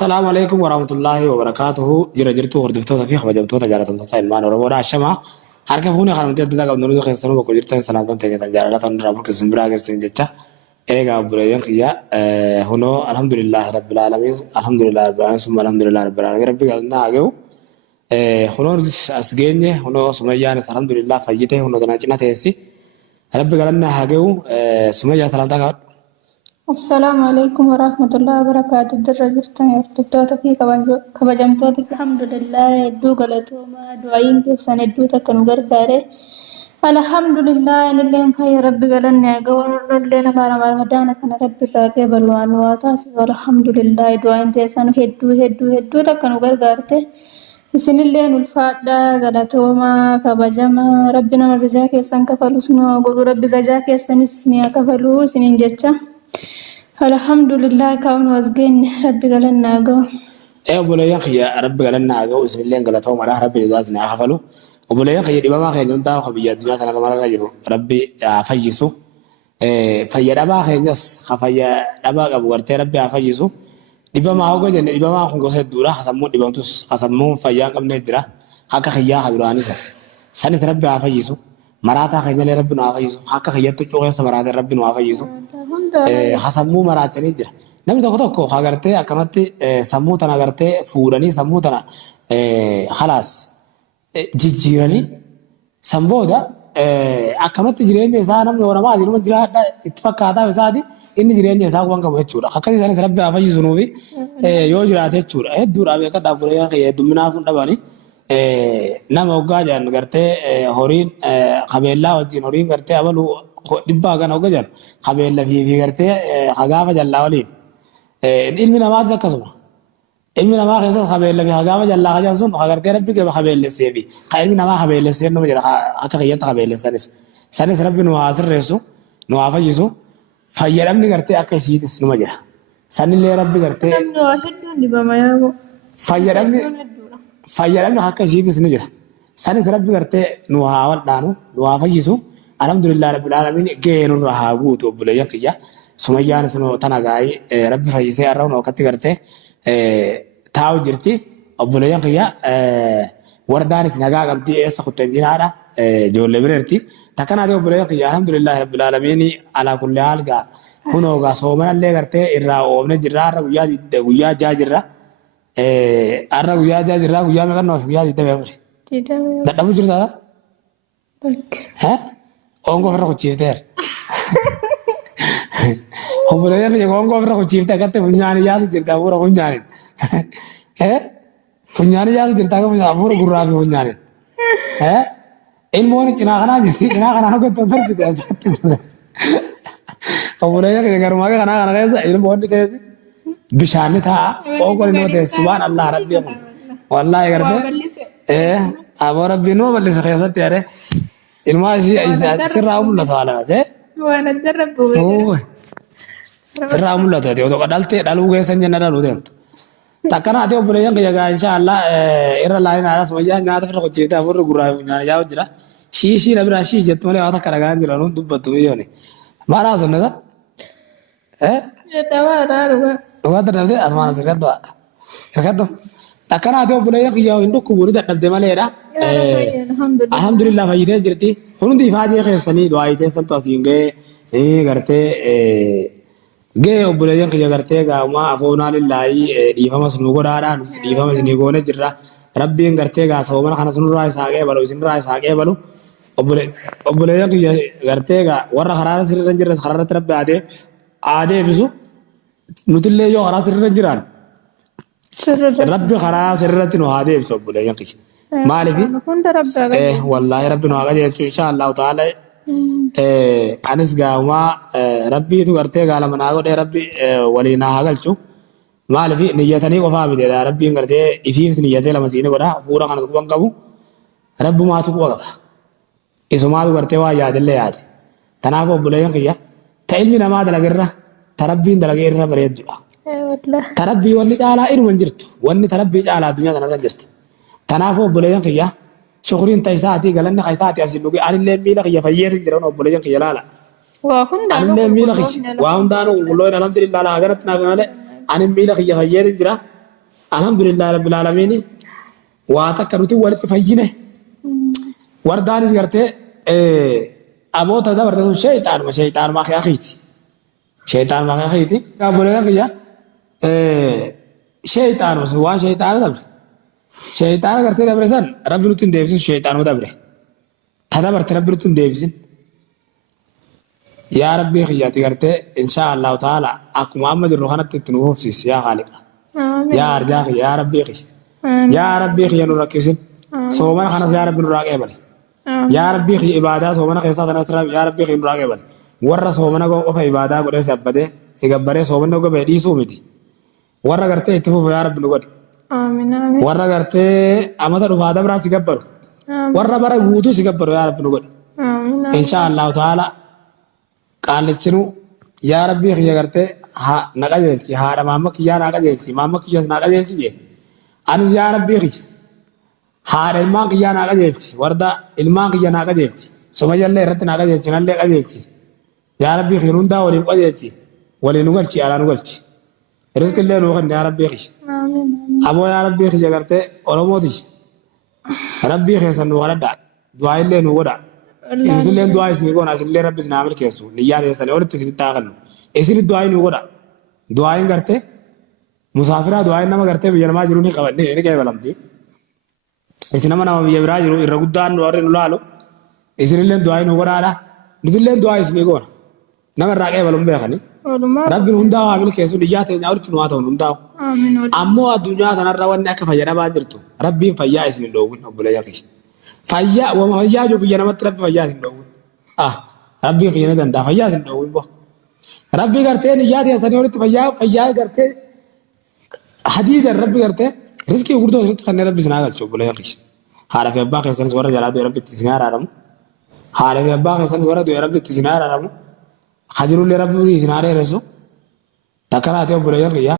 السلام عليكم ورحمة الله وبركاته. جرجرتو هردفتو في خبجمتو تجارة تايلمان ورمونا الشمع. حركة فوني خرمتي تدا قبل نريد خيستانو بكوجرتين سلامتان تيجي تجارة تنرابر كسمبرا كستين جتا. إيجا بريان كيا هنو الحمد لله رب العالمين الحمد لله رب العالمين ثم الحمد لله رب العالمين ربي قالنا أجو هنو أسجيني هنو سميان الحمد لله فجيته هنو تناجنا تيسي ربي قالنا أجو سميان سلامتان. السلام عليكم ورحمة الله وبركاته. درجتنا يرتبطوا في كبجمتوا الحمد لله دو غلطوما دعين كيسان دو تكنو غرغاري الحمد لله ان اللي خير ربي قالنا غور لنا بار رمضان كان ربي راكي بلوان واتاس الحمد لله دعين كيسان هدو تكنو غرغارته بسم الله الفادا غلطوما كبجما ربنا مزجا كيسان كفلو سنو غور ربي زجا كيسان سنيا كفلو سنين جچا الحمد لله كون وزقين ربي قالنا جو أبو لا يخيا ربي قالنا جو بسم الله قالتهم على ربي جوازنا خفلو أبو لا يخيا دبا ما خيا جنتا خبيات جوازنا كمان رجلو ربي فيجسو فيا دبا خينس خفيا دبا أبو ورتي ربي فيجسو دبا ما هو جن دبا ما هو قصة دورة حسمو دبا توس حسمو فيا كم نجرا هكا خيا حجراني سنة ربي فيجسو مراتا خيا ربي نافيجسو هكا خيا تجوه سمرات ربي نافيجسو hasammuu maraatanii jira. Namni tokko tokko agartee akkanatti sammuu tana agartee fuudhanii sammuu tana halaas jijjiiranii sambooda akkanatti jireenya isaa namni oramaa jiruma jiraadha itti fakkaataa isaati inni jireenya isaa waan qabu jechuudha. Akkasii isaaniis rabbi haa fayyisunuufi yoo jiraate jechuudha. Hedduudha beekaa dhaabbilee heddumminaaf hin dhabanii nama hoggaa jedhan gartee horiin qabeellaa wajjin horiin gartee abaluu dhibbaa kan hogga jedhan qabeella fi gartee hagaafa jallaa waliin ilmi namaas akkasuma ilmi namaa keessatti qabeella fi hagaafa jallaa kan sun agartee rabbi gaba qabeellessee fi ilmi namaa qabeellessee nama jedha akka kiyyatti qabeellessanis sanis rabbi nu haa sirreessu nu haa fayyisu fayyadamni gartee akka isiitis numa jedha sanillee rabbi gartee fayyadamni akka isiitis ni jira sanis rabbi gartee nu haa waldhaanu nu haa fayyisu. Alhamdulillah rabbil alamin geenu rahaa guutu obboleeyyan kiyya sumayyaan sunu tana gaa'ii rabbi fayyisee arrabnu akkatti gartee taa'u jirti obboleeyyan kiyya wardaanis nagaa qabdii eessa kutteen jiraadha ijoollee bireerti takkanaati obboleeyyan kiyya alhamdulillah rabbil alamin alaa kulli haal gaa kunoo gaa soomanallee gartee irraa oofne jirra har'a guyyaa jaa jirra har'a guyyaa jaa jirra guyyaa meeqannoo guyyaa 24 dadhabuu jirtaa ongo fira kuchifter obboleeyyan kiyya ongo fira kuchifter akkatti funyaanii yaasu jirta hafuura funyaanin funyaanii yaasu jirta akka hafuura gurraa fi funyaanin ilmoon cinaa kanaa jirti cinaa kanaan hojjetan tolfite obboleeyyan kiyya garumaa kanaa kana keessa ilmoonni teessi bishaanni taa'a ongo inni teessi subhaan allah rabbi kun wallaahi gartee aboo rabbiin numa bal'isa keessatti yaade ilmaa sirraa mul'atu haala ta'e. Waan adda rabbuube. Sirraa mul'atu ta'e otoo dhaltee dhaluu keessan jenna dhaluu deemtu. Takkanaa ta'e obboleeyyan kiyya gaa inshaallah irra laayin haadhas wayyaa nyaata firra qocheeftee afurri gurraa nyaana jaa'u jira. Shiishii na biraa shiish jettu malee waan akka dhagaan jira nuun dubbattu biyyooni. Maal haasofne isa? Dawaa dhaaluba. Dhugaa dadhabdee asmaan sirgaddu haadha. Sirgaddu. Takkanaa ta'e obboleeyyan kiyya hin dhukkubu ni dadhabde maleedha. Alhamdulillah fayyitee jirti. Hundi faajee keessanii du'aa keessattuu asiin ga'ee gartee ga'ee obboleeyyan kiyya gartee gaa'ummaa afoonaa lillaahii dhiifamas nu godhaadhaan dhiifamas ni goone jirra. Rabbiin gartee gaa soomana kana sunirraa isaa qeebalu isinirraa isaa qeebalu obboleeyyan kiyya gartee gaa warra karaara sirriirra jirre karaarratti rabbi aadee bisu nutillee yoo karaa sirriirra jiraan rabbi karaa sirriirratti nu aadee bisu obboleeyyan kiyya. Maalifi wallaahi rabbi nu haa qajeelchu inshaallahu ta'ala anis gaa'umaa rabbiitu gartee gaalama naa godhee rabbi waliin haa galchu maalifi niyyatanii qofaa miti rabbiin gartee ifiifti niyyatee lama siini godha fuura kana quban qabu rabbumaatu quba qaba isumaatu gartee waa yaadillee yaade tanaaf obboleeyyan kiyya ta ilmi namaa dalagirra ta rabbiin dalagee irra bareeddudha ta rabbii wanni caalaa iruma hin jirtu wanni ta rabbii caalaa addunyaa kanarra jirti. Tanaafuu obboleeyyan kiyya shukuriin ta'isaati galanni kaisaati asiin dhuge anillee miila kiyya fayyeetiin jiran obboleeyyan kiyya laala. Waa hundaanuu anillee miila kiyya waa hundaanuu qulqullooyin alhamdulillah laa garatti naaf malee ani miila kiyya fayyeetiin jira alhamdulillah rabbil alamin waa takka nuti walitti fayyine wardaanis gartee aboota dabarte shayxaan ma akhiiti shayxaan ma akhiiti gaabole kiyya shayxaan waa shayxaan dabre shayxaan gartee dabre san rabbi nuti deebisu shayxaan dabre tadabarte rabbi nuti deebisin يا ربي خياتي قرتي إن شاء الله تعالى أكو محمد الروحانة تتنوف سيس يا خالق يا أرجاك يا ربي خي يا ربي خي نركزين صومنا خلاص يا ربي نراقب بل يا ربي خي عبادة صومنا خيسات نسر يا ربي خي نراقب بل ورا صومنا قو في عبادة قول سبده سيجبره صومنا قو بدي صومتي ورا قرتي اتفوق يا ربي نقول آمين آمين ورا قرتي أمدا رفادا برا سيجبره ورا برا ووتو سيجبره يا ربي نقول آمين إن شاء الله تعالى قالتشنو يا ربي خيا قرتي ها نقدلتي ها مامك يا نقدلتي مامك يا نقدلتي أنا يا ربي خي ها الماك يا نقدلتي وردا الماك يا نقدلتي سمي الله رت نقدلتي نالله قدلتي يا ربي خي نوندا ولي قدلتي ولي نقلتي على نقلتي رزق الله نوخن يا ربي خي آمين أبو يا ربي خي قرتي أولموديش ربي خي سنو وردا دعاء الله نودا إذا لين دعاء يسنيكون عشان لين ربي نعمل كيسو نيار يسأل أول تسير تاغلو إسير الدعاء نوغدا دعاء كرته مسافرة دعاء نما كرته بيجرما جروني قبل إني كيف بلام دي إسنا ما نما بيجرا جرو الرغدان نوارن نلالو إسير لين دعاء نوغدا على نزل لين دعاء يسنيكون نما راقي بلام بيخاني ربي هندا عامل كيسو نيات نعور تنواتو هندا آمين أمو الدنيا تنرّوان نك فجرا باجرتو ربي فيا إسني لوين أبولا يكيش فيا وما فيا جو بيجنا ما تربي فيا سندوين ربي خيانة دندا فيا سندوين بو ربي करते निजात या सनी और फैया करते हदीद रब्बी करते रिस्की उर्दू रिस्क करने रब्बी सना गल चो बोले यकीश हारा फे अब्बा कैसन स्वरा जला दो रब्बी तिसनार आरम हारा फे अब्बा कैसन स्वरा दो रब्बी तिसनार आरम खजरुल रब्बी तिसनारे रसो तकराते बोले यकीया